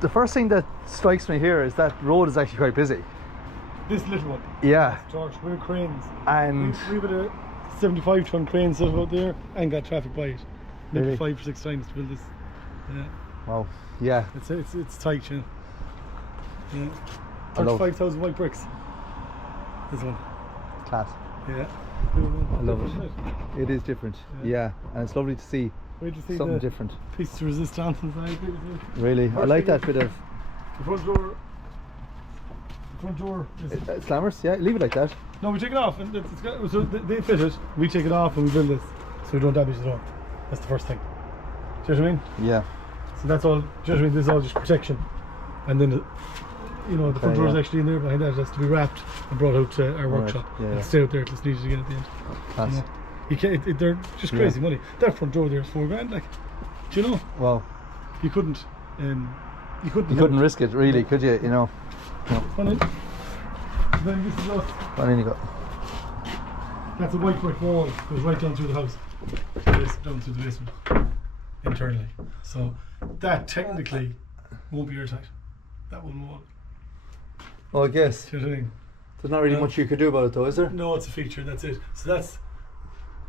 the first thing that strikes me here is that road is actually quite busy. This little one. Yeah. George, we're cranes. And we've got a 75-ton crane set up out there and got traffic by it. Maybe Really? 5 or 6 times to build this. Yeah. wow, yeah. It's tight, you know. Yeah. I love- 35,000 white bricks. This one. Class. Yeah. I love it. It is different. Yeah. And it's lovely to see Wait to see something the different. piece of resistance inside. Really, I like that bit of The front door. The front door is. slammers. Yeah, leave it like that. No, we take it off, and so they fit it. We take it off and we build this, so we don't damage the door. That's the first thing. Do you know what I mean? Yeah. So that's all. Do you know what I mean? This is all just protection, and then the front door is actually in there behind that. It has to be wrapped and brought out to our workshop. Yeah, and yeah. stay out there till it's needed again at the end. Class. You know? You can't. They're just crazy money. That front door there is $4,000. Like, do you know? Wow. You couldn't. You couldn't. You couldn't risk it, really, could you? You know. No. Come on in. Then this is us. Come on in, you go. That's a white brick wall. Goes right down through the house. Down through the basement. Internally. So that technically won't be airtight. That one won't. Well, I guess Do you know what I mean? there's not really much you could do about it, though, is there? No, it's a feature. That's it. So that's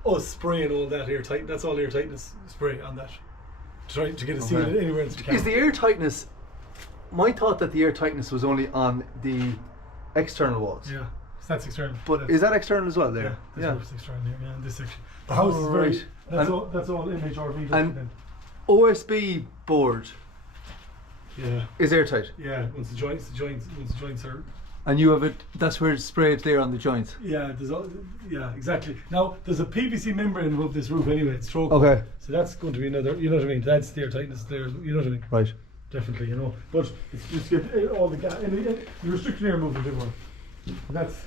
us spraying all that airtight. That's all airtightness spray on that. To get a seal anywhere in the camera. Is the airtightness? My thought that the airtightness was only on the external walls. Yeah. So that's external. But is that external as well there? Yeah. That's external here. Yeah. In this section. The house is very. Right. That's And- all. That's all MVHR. and- Then. OSB board Yeah. is airtight, Yeah. Once the joints are. and you have it. That's where it's sprayed there on the joints. Yeah, yeah, exactly. Now there's a PVC membrane above this roof anyway. It's stroke. Okay. So that's going to be another. You know what I mean? That's the airtightness there. You know what I mean? Right. Definitely, you know. But it's just get all the gas. The restricted air movement everywhere. That's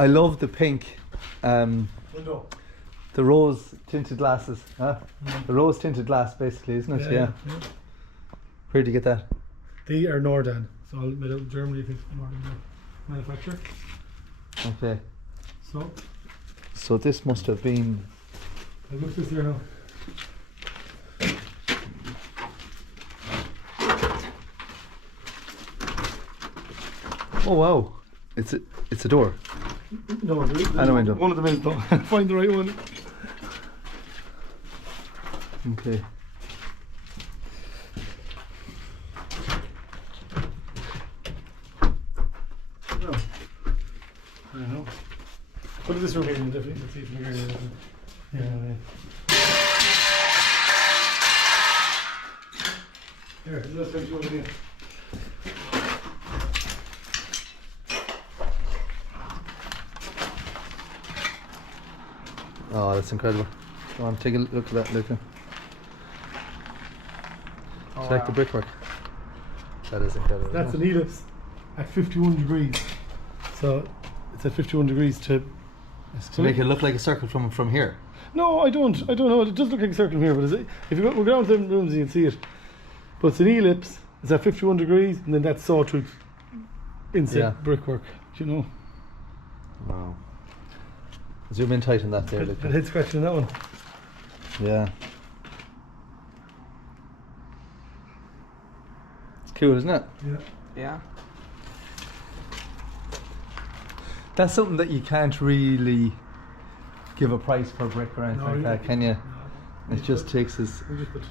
I love the pink. window. The rose tinted glasses. Huh? The rose tinted glass, basically, isn't it? Yeah. Where did you get that? They are Nordan. It's all made out of Germany. I think Nordan manufacturer. Okay. So So this must have been. I'll look this here now. Oh wow! It's a door. No, there is And a window. one of them is though. Find the right one. Okay. No. I don't know. Put this room here in definitely. Let's see if we can hear it. Yeah. Here, let's finish over here. Oh, that's incredible. Go on, take a look at that, Luca. Check the brickwork. That is incredible. That's isn't an it? ellipse at 51 degrees. So it's at 51 degrees to To make it look like a circle from here. No, I don't know. It does look like a circle here, but is it, if you go down to them rooms, you can see it. But it's an ellipse. It's at 51 degrees, and then that's sawtooth inset brickwork. Do you know? Wow. Zoom in tight on that there, Had Luca. head scratching on that one. Yeah. It's cool, isn't it? Yeah. Yeah. That's something that you can't really give a price per brick or anything like that, can you? No. It just takes us. We just put.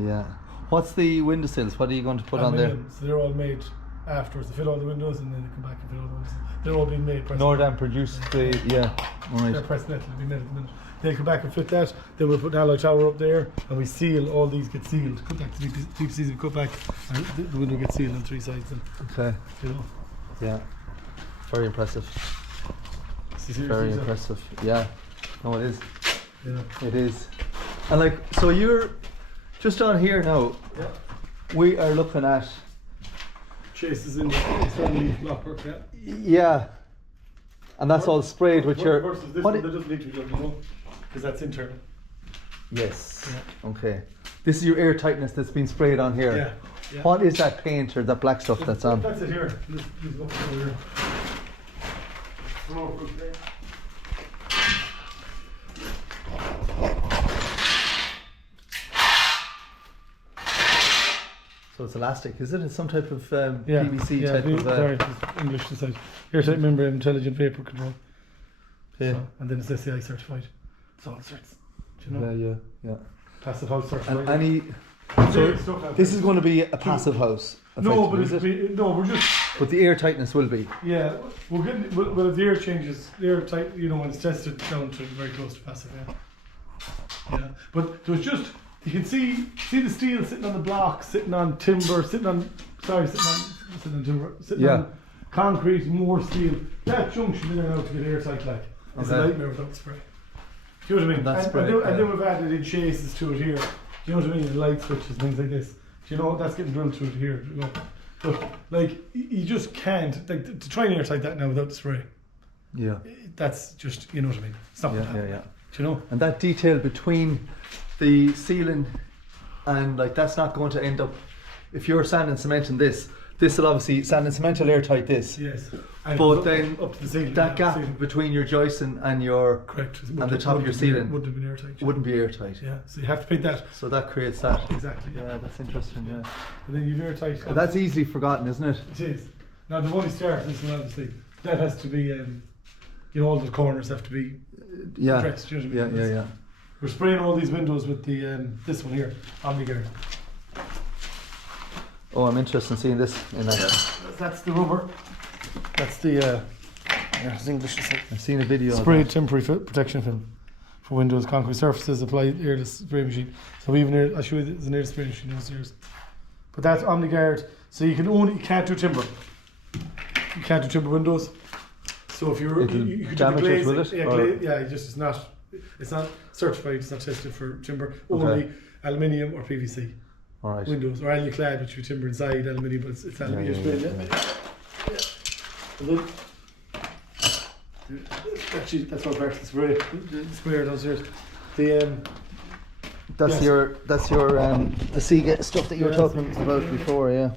Yeah. What's the windowsills? What are you going to put on there? So they're all made afterwards. They fit all the windows, and then they come back and fit all the windows. They're all being made. Nordan produced the They're Right. pressed net. They'll be made at the minute. They come back and fit that. Then we'll put an alloy tower up there, and we seal. All these get sealed. Cut back the PVCs we cut back, and the window gets sealed on 3 sides. And Okay. you know. Yeah. Very impressive. Very impressive. Yeah. No, it is. Yeah. It is. And like, so you're just on here now. Yeah. We are looking at. Chases in externally blockwork. Yeah. Yeah. And that's all sprayed with your. Versus this what one that doesn't need to be done, you know, because that's internal. Yes. Yeah. Okay. This is your airtightness that's been sprayed on here. Yeah. Yeah. What is that paint or that black stuff that's on? That's it here. This look over here. So it's elastic, is it? It's some type of Yeah, PVC yeah, type of. sorry, it's English inside. Airtight membrane, intelligent vapor control. Yeah. So, and then it's SCI certified. It's all sorts. Do you know? Yeah. Passive house certified. And any. So this is going to be a passive house. No, but effectively, we're just. But the airtightness will be. Yeah, we're getting. Well, if the air changes, the air tight. You know, when it's tested down to very close to passive. Yeah. But there's just. You can see the steel sitting on the block, sitting on timber, sitting on concrete, more steel. That junction in there now to get airtight like is a nightmare without spray. Do you know what I mean? And then we've added in chases to it here. Do you know what I mean? Light switches, things like this. Do you know that's getting drilled to it here? You know? But like you just can't to try and airtight that now without the spray. Yeah. That's just you know what I mean. It's not yeah. Do you know? And that detail between the ceiling and like that's not going to end up if you're sand and cementing this will obviously sand and cement will airtight this. Yes. But then up to the ceiling, that gap between your joicing and your correct and the top of your ceiling wouldn't have been airtight. Wouldn't be airtight. Yeah. So you have to pick that. So that creates that. Exactly. Yeah, that's interesting, yeah. And then you've airtight. But that's easily forgotten, isn't it? It is. Now the only start this one obviously that has to be you know all the corners have to be addressed, you know what I mean? Yeah. We're spraying all these windows with the this one here, OmniGuard. Oh, I'm interested in seeing this in action. That's the rubber. That's the English. I've seen a video. Sprayed temporary protection film for windows, concrete surfaces. Applied airless spray machine. So even I'll show you there's an air spray machine downstairs. But that's OmniGuard. So you can't do timber. You can't do timber windows. So if you could do the damage will it? It's not certified, it's not tested for timber, only aluminium or PVC. Alright. Windows, or aluclad, which you timber inside aluminium, but it's aluminium. And then, actually, that's all part of the spray. The sprayer downstairs. That's your the Seagate stuff that you were talking about before, yeah.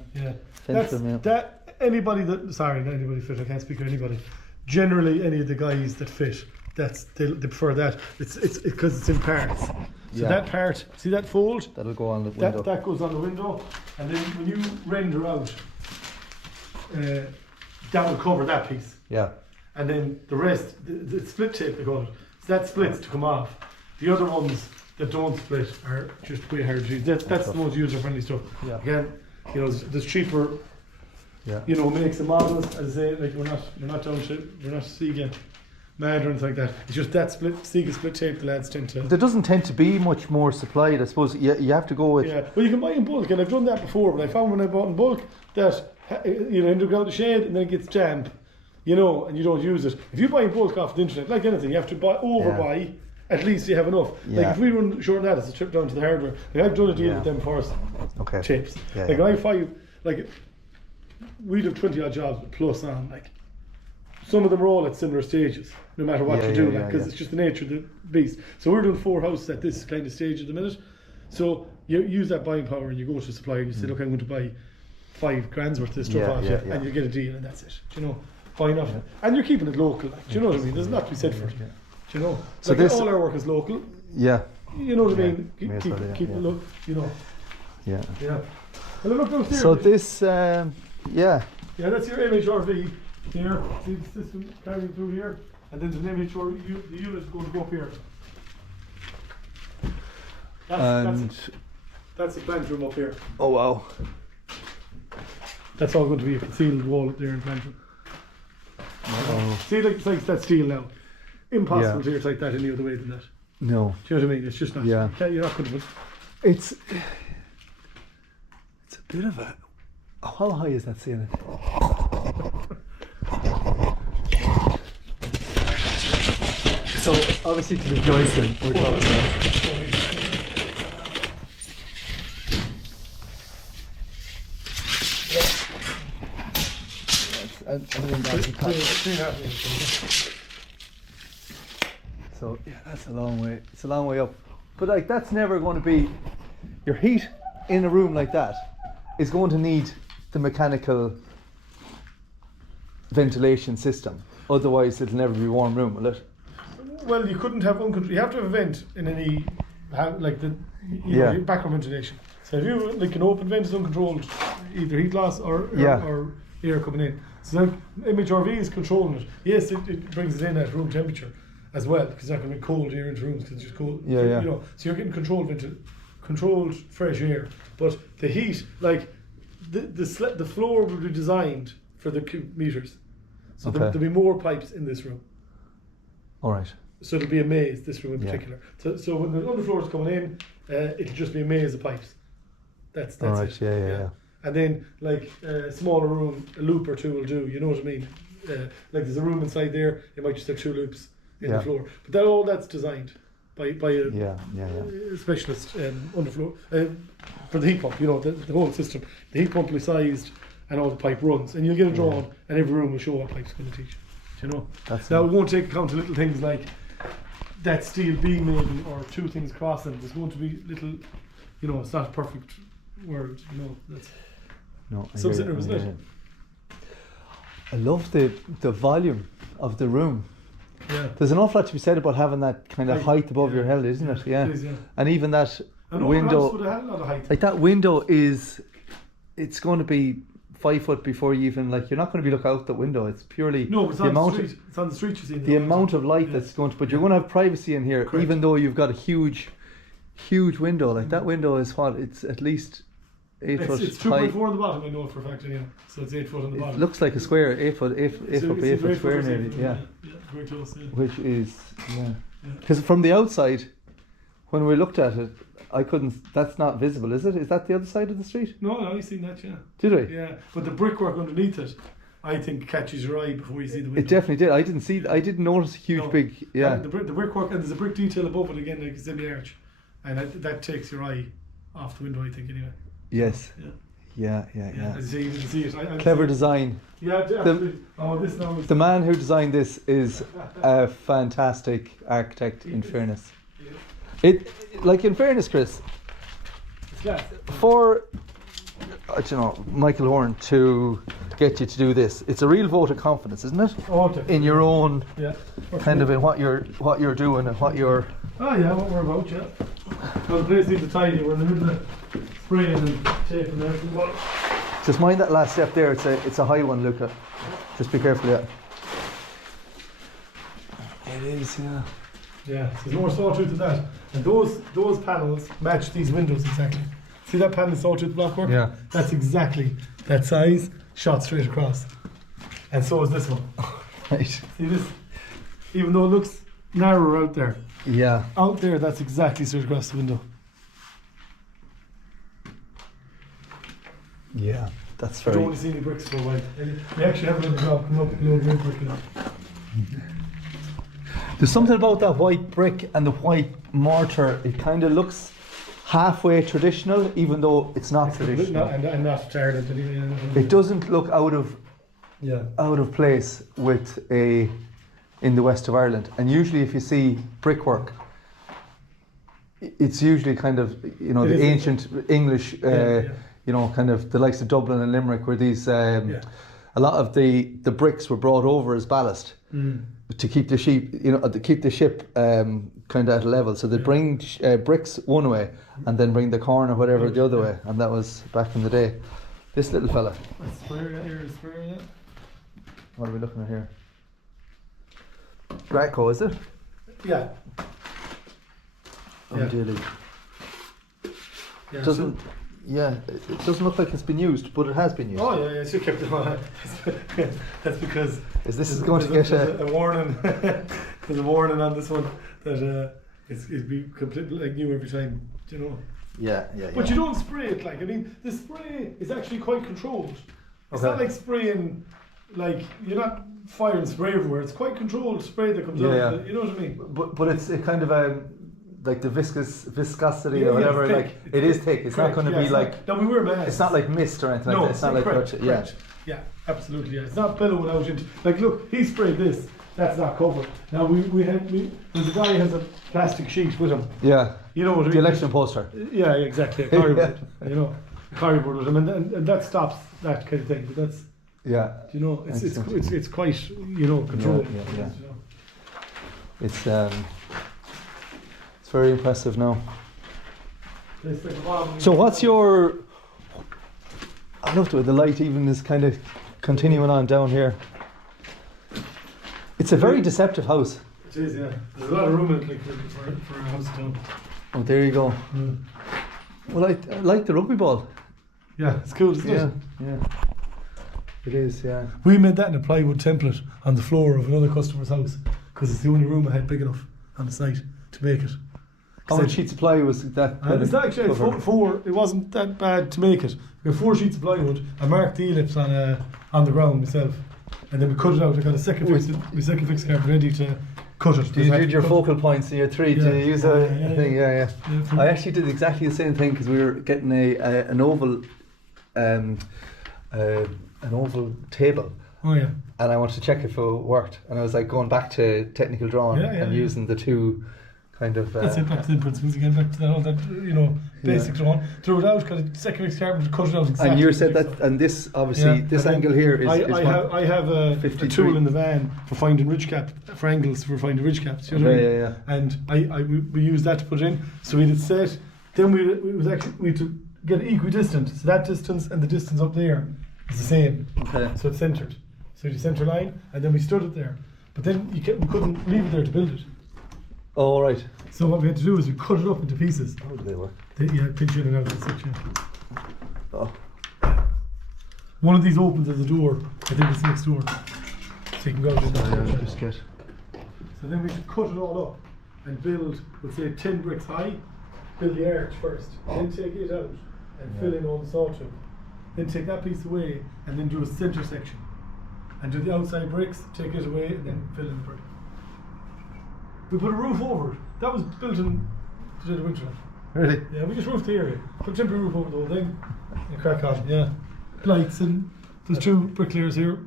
Anybody that not anybody fit, I can't speak for anybody. Generally, any of the guys that fit, they prefer that. It's because it's in parts. So that part, see that fold? That'll go on the window. That goes on the window, and then when you render out, that will cover that piece. Yeah. And then the rest, the split tape they call it. So that splits to come off. The other ones that don't split are just way harder to use. That's the most user-friendly stuff. Yeah. Again, you know, there's cheaper. Yeah. You know, makes and models. As I say, like we're not Seagate mad or anything like that. It's just that Seagate split tape the lads tend to. There doesn't tend to be much more supplied, I suppose. You have to go with. Yeah, well, you can buy in bulk, and I've done that before. But I found when I bought in bulk that you end up going out the shade and then it gets damp, you know, and you don't use it. If you buy in bulk off the internet, like anything, you have to overbuy. Yeah. At least you have enough. Yeah. Like if we run short of that, it's a trip down to the hardware. Like I've done a deal with them first. Okay. Tapes. Yeah, like I find like. We'd have 20 odd jobs plus on, like some of them are all at similar stages, no matter what you do, because it's just the nature of the beast. So we're doing 4 houses at this kind of stage at the minute. So you use that buying power and you go to a supplier and you say, look, I'm going to buy $5,000 worth of this stuff off you, and you get a deal, and that's it. Do you know, buy enough, and you're keeping it local. Like, do you know what I mean? There's a lot to be said for it. Do you know? So like all our work is local. Yeah. You know what I mean? Keep it look. You know. Yeah. Yeah. Well, look downstairs. So this. Yeah, that's your MHRV here. See the system carrying through here, and then the MHR the unit is going to go up here. That's the plant room up here. Oh wow! That's all going to be a concealed wall up there in the plant room. See, like that steel now. Impossible to airtight that any other way than that. No. Do you know what I mean? It's just not. Yeah. You're not going to. It's a bit of a. How high is that ceiling? So obviously to the joisting we're talking about. So yeah, that's a long way. It's a long way up. But like that's never going to be your heat in a room like that is going to need the mechanical ventilation system. Otherwise it'll never be a warm room, will it? Well, you couldn't have uncontrolled. You have to have a vent in any, like the know, backroom ventilation. So if you like an open vent is uncontrolled, either heat loss or air coming in. So like MHRV is controlling it. Yes, it brings it in at room temperature as well, because it's not going to be cold air into rooms because it's just cold. Yeah, you know, so you're getting controlled fresh air. But the heat, like the floor will be designed for the cubic meters. So there'll be more pipes in this room. All right. So it'll be a maze, this room in particular. So when the underfloor is coming in, it'll just be a maze of pipes. That's all right. it. Yeah. And then, like a smaller room, a loop or two will do. You know what I mean? Like there's a room inside there, you might just have 2 loops in the floor. But all that's designed by a specialist underfloor for the heat pump. You know, the whole system. The heat pump will be sized, and all the pipe runs, and you'll get it drawn, and every room will show what pipe's going to teach. You know. Now we won't take account of little things like that steel beam maybe, or 2 things crossing. There's going to be little, you know, it's not a perfect world. You know, that's isn't it? I love the volume of the room. Yeah. There's an awful lot to be said about having that kind of height above your head, isn't it? Yeah. It is, yeah. And even that And window, would have had a lot of height. like that window it's going to be 5 foot before you even, like, you're not going to be looking out the window. It's purely No, but it's the on amount the street. It's on the street, you see. the amount of light that's going to, but you're going to have privacy in here. Correct. Even though you've got a huge window. Like that window is what, it's at least 8 foot It's high. 2.4 on the bottom, I know it for a fact, anyway. So it's 8 foot on the bottom. It looks like a square, 8 foot square nearly, yeah. Very close, yeah. Which is, because from the outside, when we looked at it, I couldn't, that's not visible, is it? Is that the other side of the street? No, you've seen that, yeah. Did we? Yeah, but the brickwork underneath it, I think, catches your eye before you see the window. It definitely did. I didn't notice a huge big, And the brickwork, and there's a brick detail above it again, like a semi-arch. And that takes your eye off the window, I think, anyway. Yes. Yeah. Yeah. As you can see it. Clever design. Yeah, absolutely. This now is... The man who designed this is a fantastic architect, in fairness. Like, in fairness, Chris, It's glass. for Michael Horan to get you to do this, it's a real vote of confidence, isn't it? Oh, definitely. In your own kind of, in what you're doing and what you're... Oh yeah, what we're about, yeah. Well, the place needs to tidy. We're in the middle of spraying and taping and everything. But Just mind that last step there. It's a high one, Luca. Just be careful, yeah. It is, yeah. yeah, so there's more sawtooth than that. And those panels match these windows exactly. See that panel of sawtooth blockwork? Yeah. That's exactly that size, shot straight across. And so is this one. Right. See this? Even though it looks narrower out there. Yeah. Out there, that's exactly straight across the window. Yeah. That's I very... don't want to see any bricks for a while. We actually have a little job coming up with a load of red brick in it. There's something about that white brick and the white mortar. It kind of looks halfway traditional, even though it's not traditional. And not tired anyway. It doesn't look out of place with in the west of Ireland. And usually, if you see brickwork, it's usually kind of the ancient English, kind of the likes of Dublin and Limerick, where these a lot of the bricks were brought over as ballast. To keep the ship kind of at a level, so they bring bricks one way and then bring the corn or whatever the other way, and that was back in the day. This little fella. What are we looking at here? Graco, is it? Yeah. Ideally. Yeah, it doesn't look like it's been used, but it has been used. Oh yeah, so you kept it on. That's because This going to get a warning. There's a warning on this one that it'd be completely like new every time, Yeah. But you don't spray it the spray is actually quite controlled. It's not like spraying, like you're not firing spray everywhere. It's quite controlled spray that comes out. You know what I mean? But it's a kind of like the viscosity or whatever, it is thick. It's not going to be like. No, we wear masks. It's not like mist or anything like that. It's not like correct. Yeah, absolutely. Yeah, it's not billowing out into. Like, look, he sprayed this. That's not covered. Now there's a guy who has a plastic sheet with him. Yeah. You know what I mean? The election poster. Yeah, exactly. A carryboard. A carryboard with him, and that stops that kind of thing. But that's. Yeah. It's quite controlled. Yeah. It's very impressive now. It's like the bottom. So what's your? I love the way the light even is kind of continuing on down here. It's a very deceptive house. It is, yeah. There's a lot of room in it, like, for a house down. Oh, there you go. Well, I like the rugby ball. Yeah, it's cool, isn't it? Yeah. It is, yeah. We made that in a plywood template on the floor of another customer's house because it's the only room I had big enough on the site to make it. How many sheets of ply was that? It's actually four. It wasn't that bad to make it. We had 4 sheets of plywood. I marked the ellipse on the ground myself, and then we cut it out. I got a second fix card ready to cut it. You did your focal points in your 3 to use a thing. Yeah. I actually did exactly the same thing because we were getting an oval table. Oh yeah. And I wanted to check if it worked, and I was like going back to technical drawing and using the 2 kind of. That's it. Back to the principles again. Back to that basic drawing. Throw it out. Got a second fix card, cut it out exactly. And you said that, and this obviously this angle here is. I have a tool in the van for finding ridge cap for angles for finding ridge caps. You know what I mean? Yeah. And we used that to put it in. So we did set. Then we had to get equidistant. So that distance and the distance up there is the same. Okay. So it's centered. So the center line, and then we stood it there. But then we couldn't leave it there to build it. Oh, right. So what we had to do is we cut it up into pieces. How do they work? Pinch in and out of the section. Oh. One of these opens as a door. I think it's next door. So you can go to the So then we should cut it all up and build, let's say 10 bricks high, build the arch first, then take it out and fill in all the sawtooth. Then take that piece away and then do a centre section. And do the outside bricks, take it away and then fill in the brick. We put a roof over it. That was built in the dead of winter. Really? Yeah, we just roofed the area. Put a temporary roof over the whole thing and crack on, yeah. Lights, and there's 2 bricklayers here,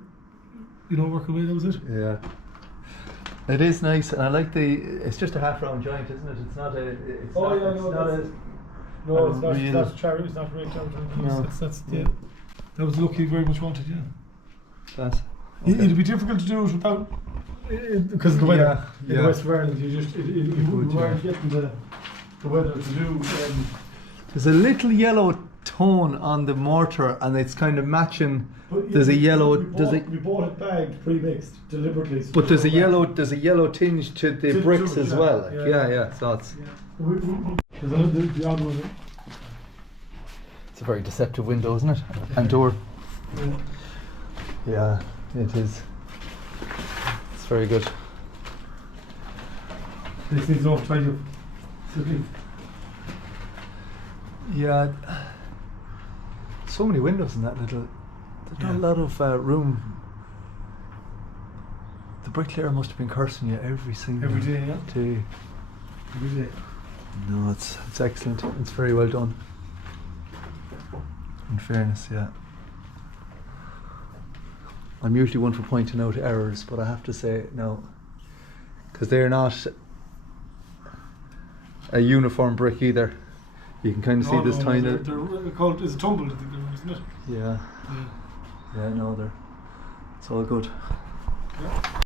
working away, that was it. Yeah. It is nice, and I like it's just a half round joint, isn't it? It's not a. It's not charity, it's not raked out. No. That was the look he very much wanted, yeah. That's. Okay. It'd be difficult to do it without, because of the weather. In the west of Ireland, you weren't getting the weather to do. There's a little yellow tone on the mortar, and it's kind of matching. There's a yellow. We bought it bagged pre-mixed deliberately. So but there's a yellow tinge to the bricks as well. Yeah. So it's. There's the odd one. It's a very deceptive window, isn't it? And door. Yeah, it is. It's very good. This needs off try to. Yeah. So many windows in that little. There's not a lot of room. The bricklayer must have been cursing you every day, yeah. Day. Every day. No, it's excellent. It's very well done. In fairness, yeah. I'm usually one for pointing out errors, but I have to say no, because they're not a uniform brick either. You can kind of see this tiny. They're called, it's a tumble, I think, isn't it? Yeah. No, it's all good. Yeah.